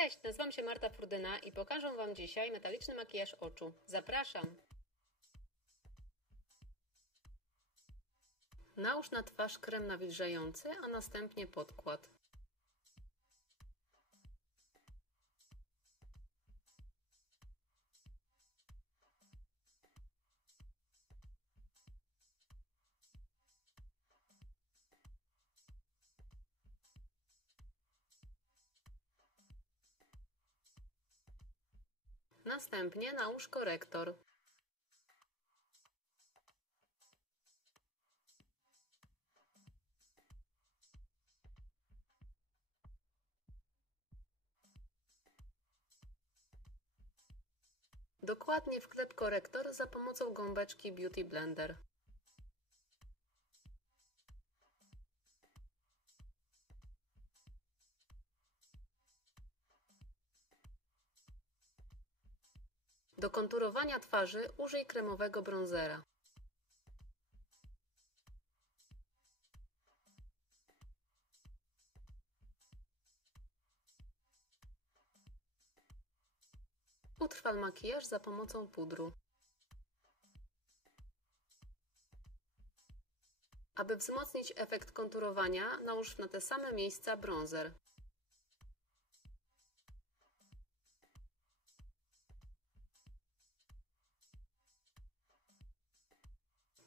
Cześć, nazywam się Marta Furdyna i pokażę Wam dzisiaj metaliczny makijaż oczu. Zapraszam! Nałóż na twarz krem nawilżający, a następnie podkład. Następnie nałóż korektor. Dokładnie wklep korektor za pomocą gąbeczki Beauty Blender. Do konturowania twarzy użyj kremowego bronzera. Utrwal makijaż za pomocą pudru. Aby wzmocnić efekt konturowania, nałóż na te same miejsca bronzer.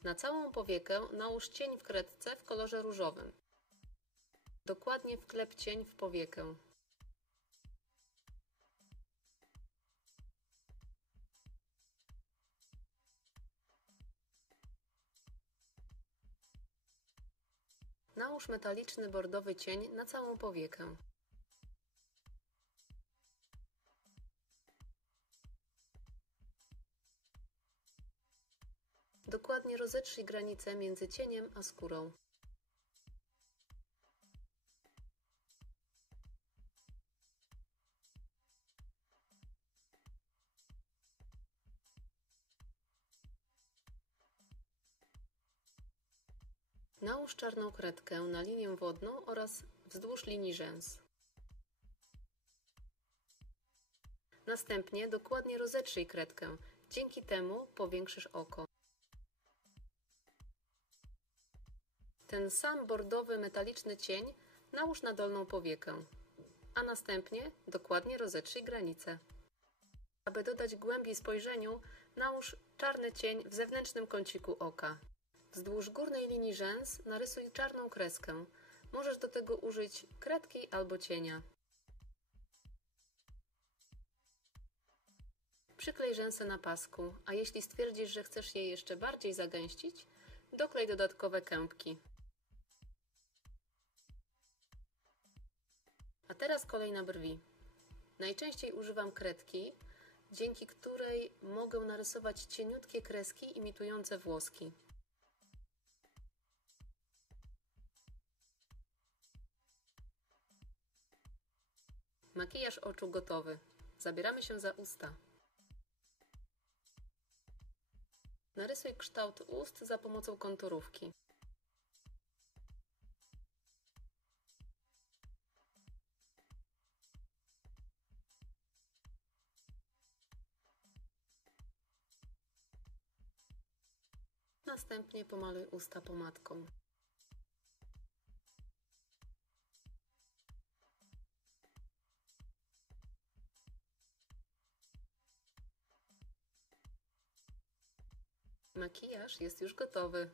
Na całą powiekę nałóż cień w kredce w kolorze różowym. Dokładnie wklep cień w powiekę. Nałóż metaliczny bordowy cień na całą powiekę. Dokładnie rozetrzyj granicę między cieniem a skórą. Nałóż czarną kredkę na linię wodną oraz wzdłuż linii rzęs. Następnie dokładnie rozetrzyj kredkę, dzięki temu powiększysz oko. Ten sam bordowy metaliczny cień nałóż na dolną powiekę, a następnie dokładnie rozetrzyj granicę. Aby dodać głębi spojrzeniu, nałóż czarny cień w zewnętrznym kąciku oka. Wzdłuż górnej linii rzęs narysuj czarną kreskę. Możesz do tego użyć kredki albo cienia. Przyklej rzęsę na pasku, a jeśli stwierdzisz, że chcesz je jeszcze bardziej zagęścić, doklej dodatkowe kępki. A teraz kolej na brwi. Najczęściej używam kredki, dzięki której mogę narysować cieniutkie kreski imitujące włoski. Makijaż oczu gotowy. Zabieramy się za usta. Narysuj kształt ust za pomocą konturówki. Następnie pomaluj usta pomadką. Makijaż jest już gotowy.